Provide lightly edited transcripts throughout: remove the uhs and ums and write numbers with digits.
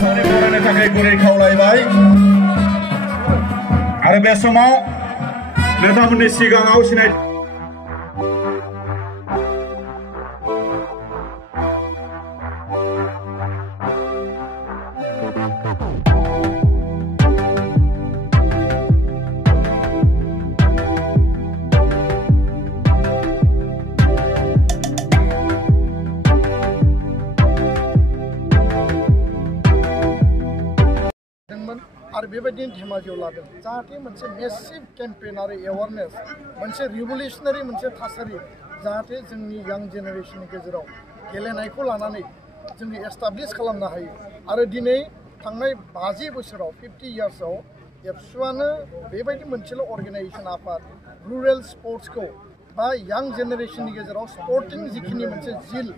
खावनि बरायनो थाखाय गुरै खावलायबाय आरो बे समाव नोंथांमोननि सिगाङाव सिनाय आरो बेबायदिनो धेमाजियाव लादों जाहाथे मोनसे मेसिभ केम्पेन आरो एवारनेस मोनसे रिभलिउसनारि मोनसे थासारि जाहाथे जोंनि यां जेनेरेशननि गेजेराव गेलेनायखौ लानानै जोङो एस्टाब्लिश खालामनो हायो आरो दिनै थांनाय 50 बोसोराव 50 इयार्सआव एबसुआनो बेबायदि मोनसेल' अर्गानाइजेसन आफाद रुरेल स्पर्ट्सखौ बा यां जेनेरेशननि गेजेराव स्पर्टिं जिखिनि मोनसे जिल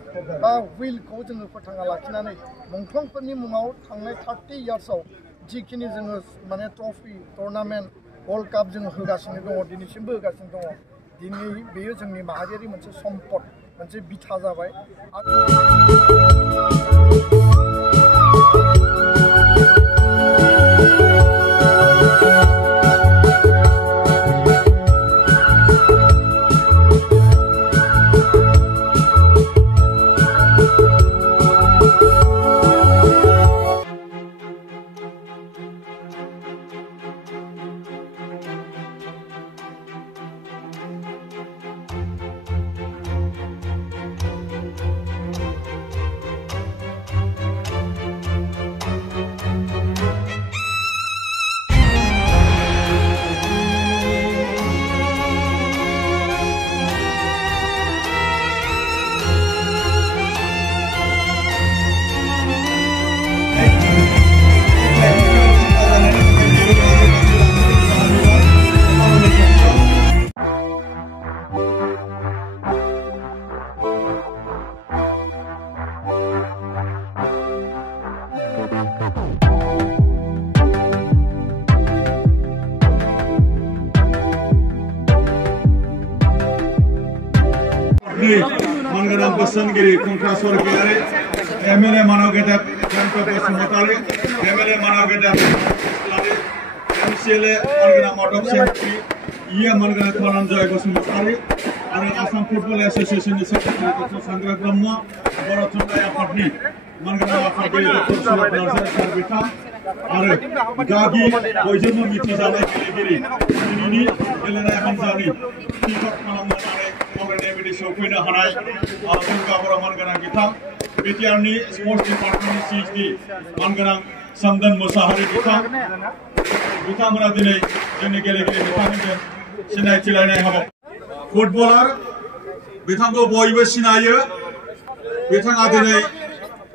बा उइलखौ जोङो फोथांना लाखिनानै मुंख्लंफोरनि मुङाव थांनाय 30 इयार्सआव जिखिनि जोङो माने ट्रफि टुर्नामेन्ट वर्ल्ड काप जोङो होगासिनो दङ दिनैसिमबो होगासिनो दङ दिनै बेयो जोंनि माहारियारि मोनसे सम्पद मोनसे बिथा जाबाय मनगोनां बोसोनगिरि खुंख्रा स्वर्गीयारि एमएलए मानव गेदेर जयन्त बसुमतारी एमएलए मानव गेदेर एमसीएलए मनगोनां मदक सेक्रेटारि इए मनगोनां धनन्जय बसुमतारी आरो आसाम फुटबल एसोसिएशननि सेक्रेटारि डक्टर सांग्रा ब्रह्म बर' थुनलाइ आफादनि मनगोनां आफादगिरि डक्टर सुरत नार्जारी सार बिथां आरो गागि बयजोंबो मिथिजानाय गेलेगिरि दिनैनि गेलेनाय हान्जानि टिकट खालामनानै आवरायनाय बायदि सौफैनो हानाय दुर्गा बर' मानगोनां बिथां बिटिआरनि स्पर्ट्स डिपार्टमेन्टनि सिइसडि मानगोनां समदन मुसाहारि बिथांमोना दिनै जोंनि गेलेगिरि बिथांमोनजों सिनायथि लायनाय हाबा फुटबलार बिथांखौ बयबो सिनायो बिथाङा दिनै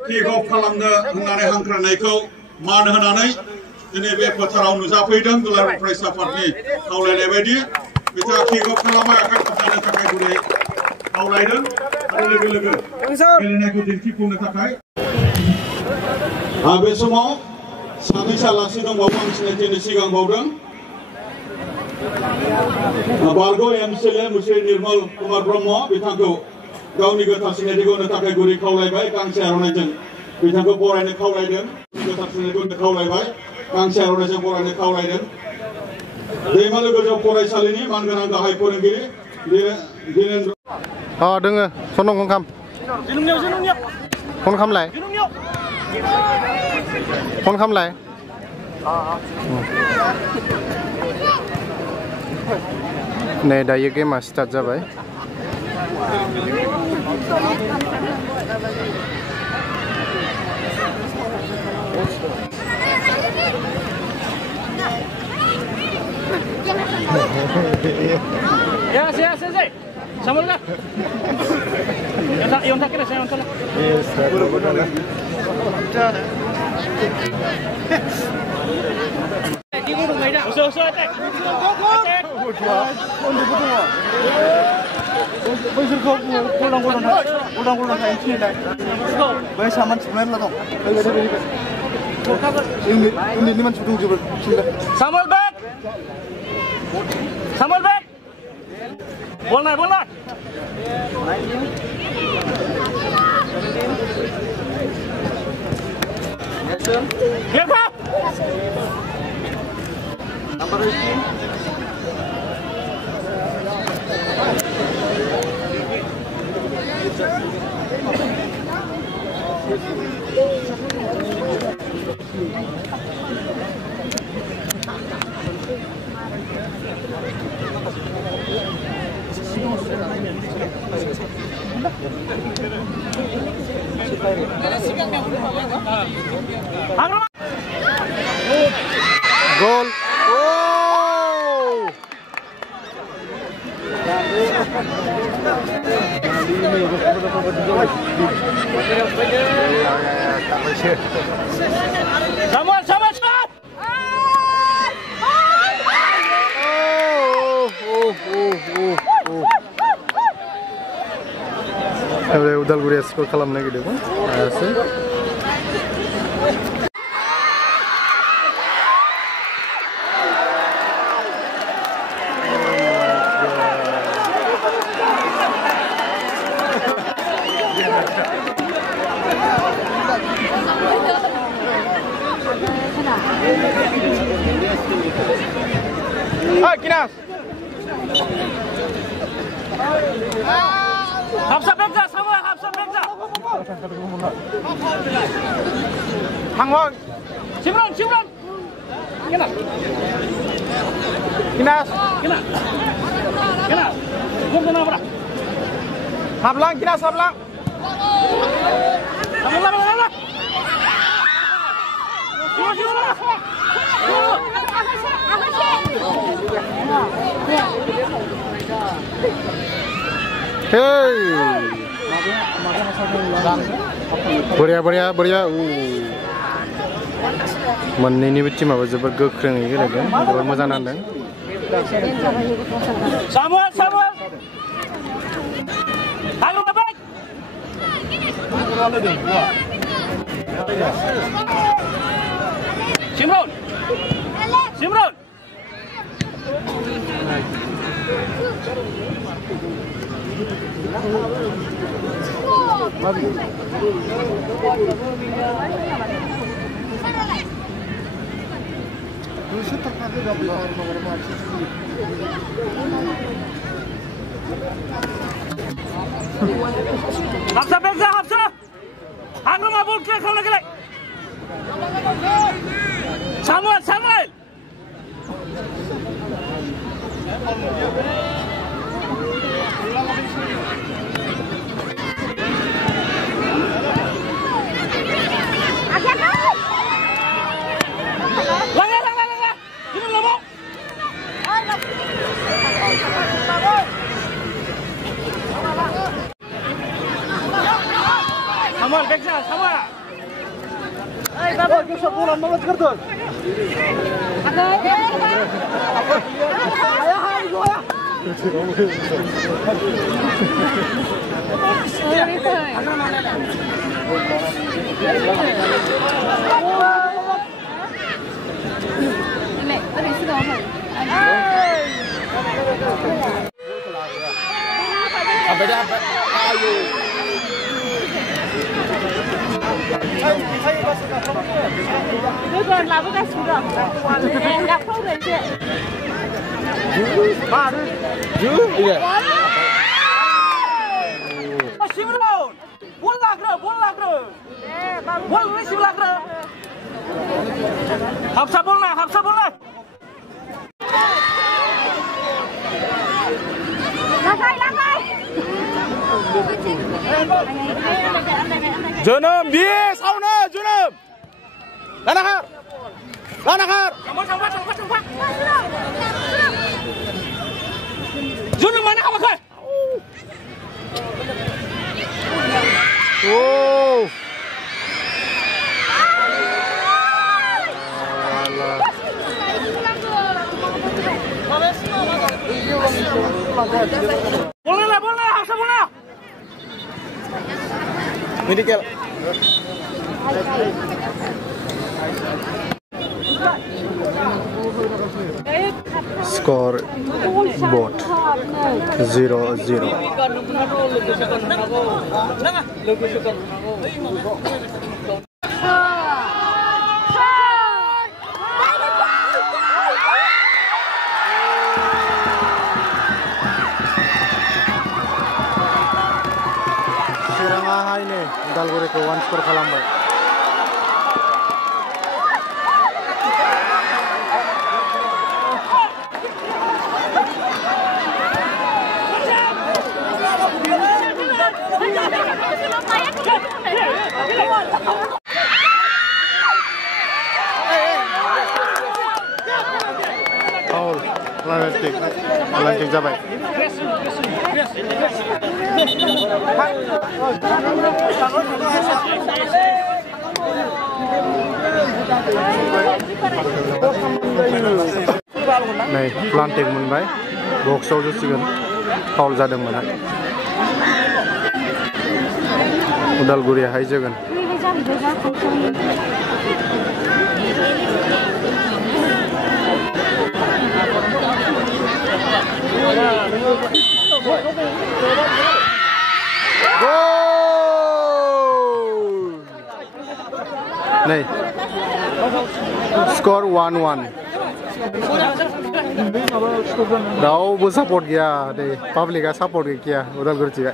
किक अफ खालामनो होननानै हांख्रायनायखौ मान होनानै दिनै बे फोथाराव नुजाफैदों दुलाराय फरायसा आफादनि खावलायनाय बायदि बिथाङा किक अफ खालामबाय आखाइ खबजानो थाखाय गुरै खावलायदों आरो लोगो लोगो गेलेनायखौ दिन्थिफुंनो थाखाय बे समाव सानै सालासि दंबावो आं सिनायथिनि सिगां बावदों बारग' एमसीएलए मुश्री निर्मल कुमार ब्रह्म बिथांखौ गावनि गोथार सिनायथिखौ होनो थाखाय गुरै खावलायबाय गांसे आर'नाइजों बिथांखौ बरायनो खावलायदों गोथार सिनायथिखौ होनो खावलायबाय गांसे आर'नाइजों बरायनो खावलायदों दैमालु गोजौ फरायसालिनि मानगोनां गाहाय फोरोंगिरि धीरेन्द्र दोङो सनम ओंखाम फन खालामलाय फन खालामलाय नै दायो गेमा स्टार्ट जाबाय Ya, saya. Sama enggak? Yang tak kira saya nonton. Yes, betul. Di burung enggak ada. Usul attack. Ulang ini dah. Baik saman sebenarnya lah dong. Ini man sudah jubel. Samal back. Bola. Number 18. Goal. Oh. Sama, sama, stop! Ebre Udalguri skor kalamna gidiyor. Ayası. Kinas. Hapsa bekle, sama, hapsa bekle. Hangwang. Cimron, cimron. Kinas. Kena. Kena. Gum kena apa? Hablang, Kinas hablang. Kamu mana? Juru. Hey. बढ़िया. मोननैनिबो टीमाबो जोबोद गोख्रोङै गेलेदों जोबोद मोजां नांदों Samuel. Halo, baik. Cimron. Hapsa. Hangro mabul ke kau lagi. Samuel. Langgar. Ini lobo. Samuel, beksa, Samuel. Hey, babu, kita bola banget kerja. Hapsa bolna. Junum, dia sauna Junum. Lanakar. Sampai. Junum mana kamu kau? Oh. Boleh, Hapsa boleh. Medical. Skor bot 0-0. उदालगुरिखौ 1-score खालामबाय Foul Atlantic जाबाय नै प्लान्टिक मोनबाय बक्सआव जसिगोन फाउल जादोंमोन उदालगुरियाहाय जोगोन नै स्कोर 1-1 रावबो सापर्ट गैया दे पाब्लिकआ सापर्ट गैया उदालगुरिथिं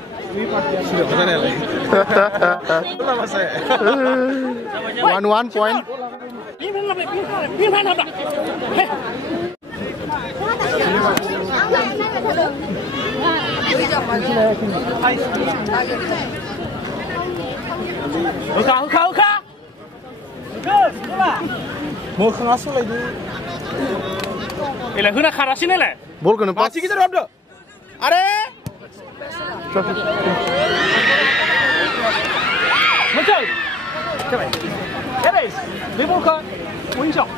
1-1 point Hoka. मोखाङा सोलायदो एलाय होना खारासिनो एलाय बलखौनो पास माथि गेजेराव हाबदो आरे मोनसे जाबाय एरै बे बलखौ उनसाव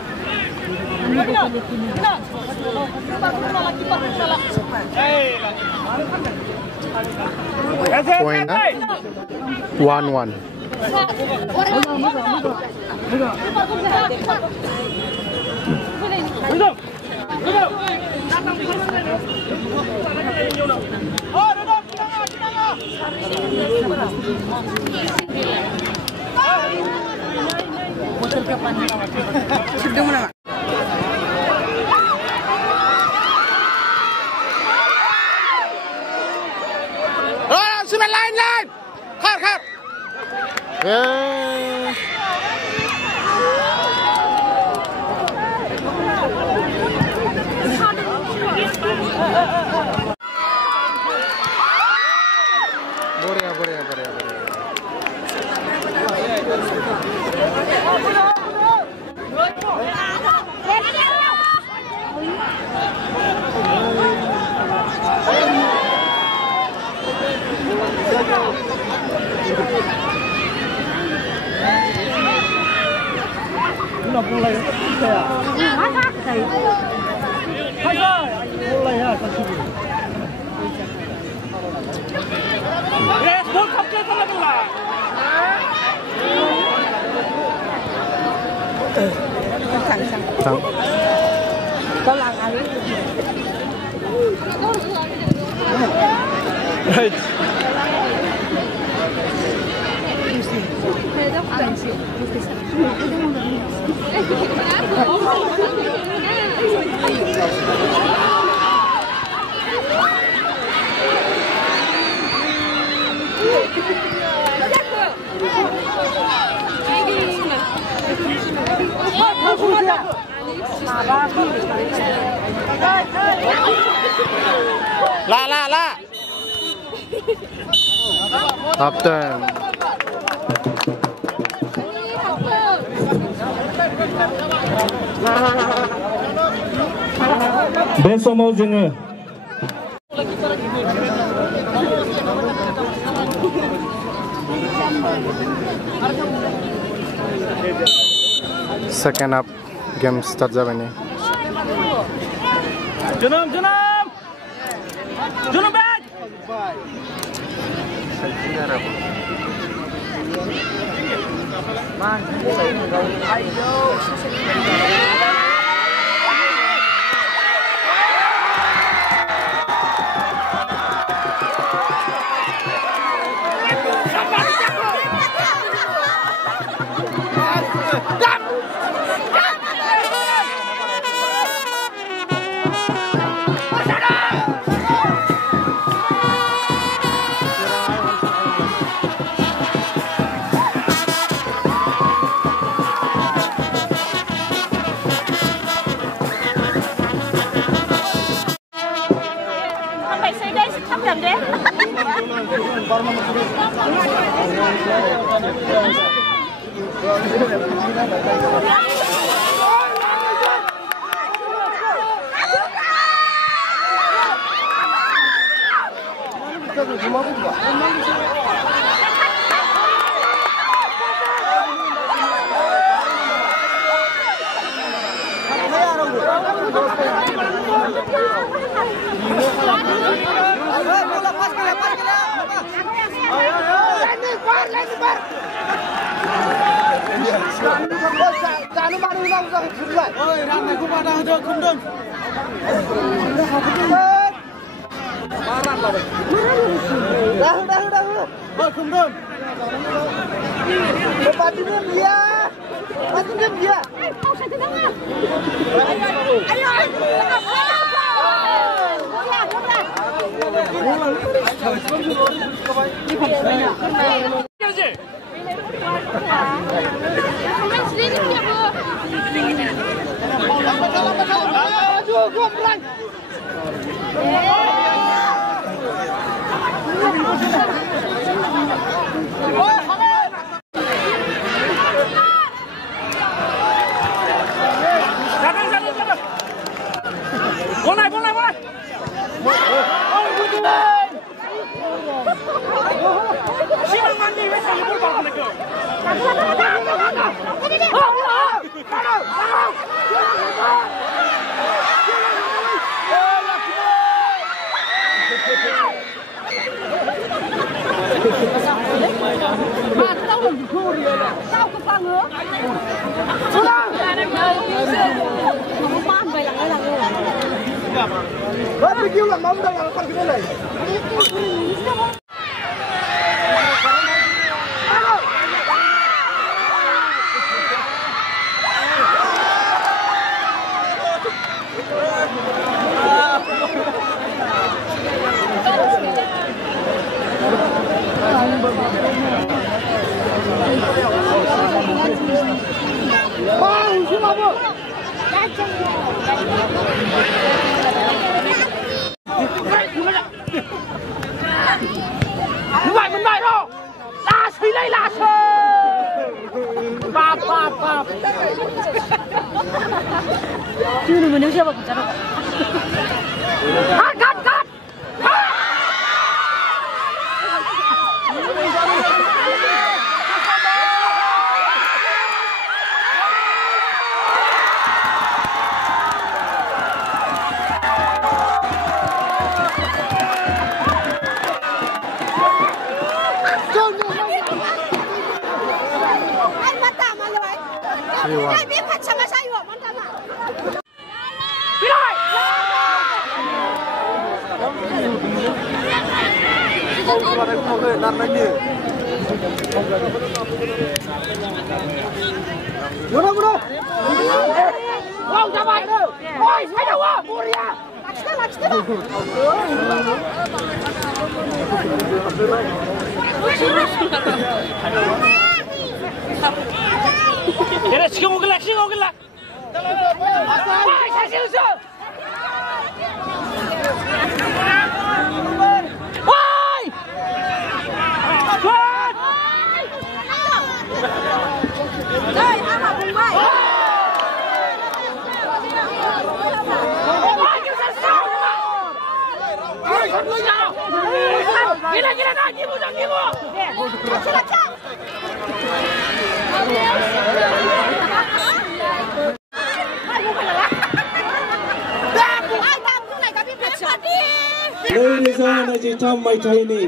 point 1-1 lain khar Borea. Thắng. Có lần ai biết La. Up time. बे समाव जोङो Second up game start जाबाय नै Junum back.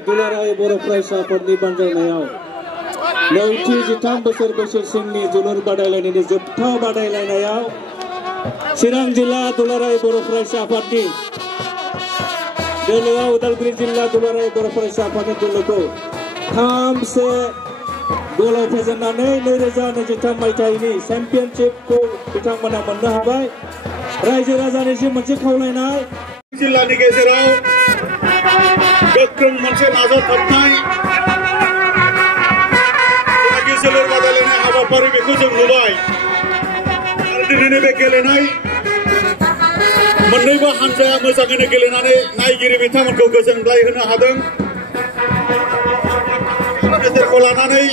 दुलाराय बर' फरायसाफोरनि बानजायनायाव नैथि 13 बोसोर बैसोसिमनि जोलुर बादायलायनायनि जोबथा बादायलायनायाव चिरां जिल्ला दुलाराय बर' फरायसा आफादनि दोलोआ उदालगुरि जिल्ला दुलाराय बर' फरायसा आफादनि दोलोखौ 3-1 गलाव फेजेननानै 2023 मायथाइनि चेम्पियनशिपखौ बिथांमोना मोननो हाबाय। रायजो राजानिसिम मोनसे खावलायनाय जिल्लानि गेजेराव गोख्रों मोनसे नाजाथाबनाय जोलुर बादायलायनाय हाबाफारि बेखौ जों नुबाय आरो दिनैनि बे गेलेनाय मोन्नैबो हानजाया मोजाङैनो गेलेनानै नायगिरि बिथांमोनखौ गोजोनग्लाय होनो हादों। गेजेरखौ लानानै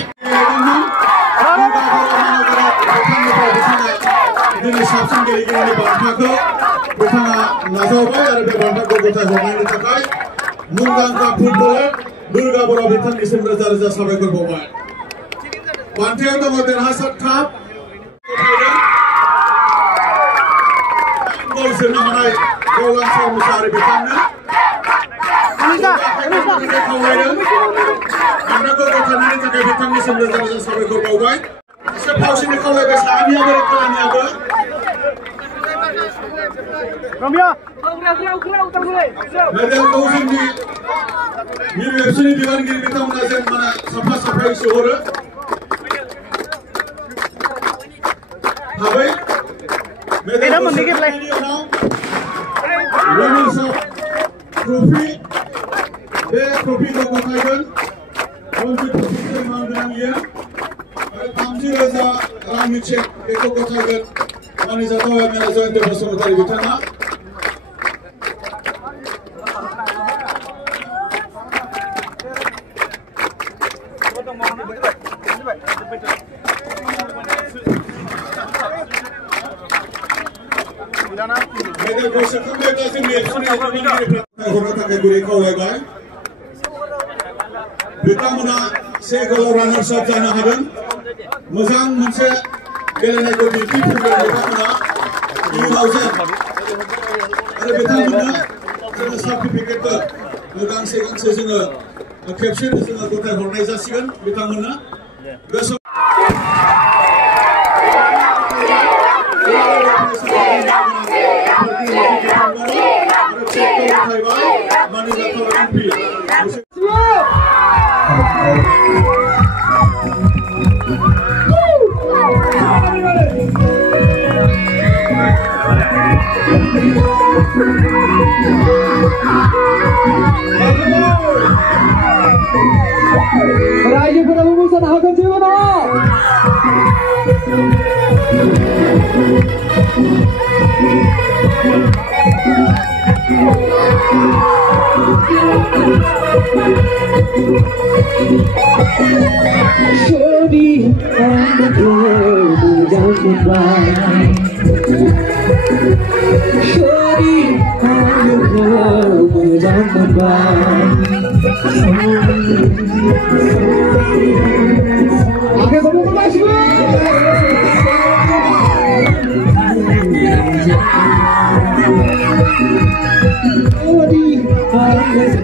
दिनै साबसिन गेलेगिरिनि बान्थाखौ बिथाङा नाजावबाय आरो बे बान्थाखौ गथायहरनायनि थाखाय मुंदांखा फुटबलार दुर्गा बर' बिथांनिसिम रोजा रोजा साबायखर बावबाय। बान्थायाव दङ देरहासार काप Musaari bitangan. Anda kau bertanya tentang bitang ni sebenarnya sampai kau bawa. Sepau sini kau lagi sahaja beriklan ada. Ramya. Medal kau sini. Miri sini diwan giri bitang mana mana sapa isu orang. Habai. Medal sedikit lagi. Winners of trophy. Trophy kau katakan. Untuk trophy menang dia. Tamji raja Rami cek itu katakan. Mana jatuh yang mana jatuh itu bersama dari bitana. Medal kau sekarang kasih ni. Orang tak kebiri kau lagi. Bitamuna segala runner up jana hadan. Muzang munse gelana ko biti bitamuna. Ini lausan. Ada bitamuna. Ada sertifikat tu. Muzang sesungguh. Caption sesungguh kota organisasi kan bitamuna. Besok. Raja Penanggusan akan siapa? Shodi on the road down the line. Shodi on the road down the line.